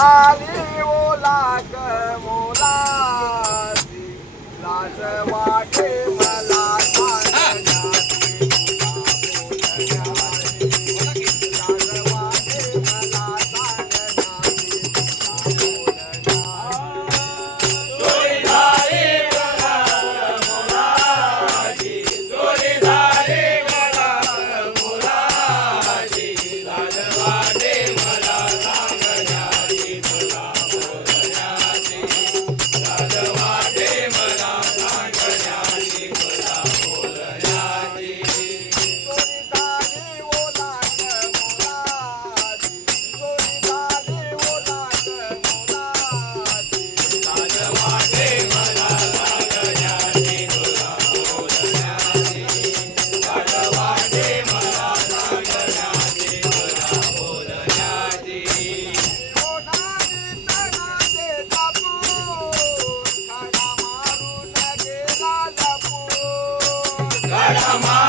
Ali! i'm Dharma.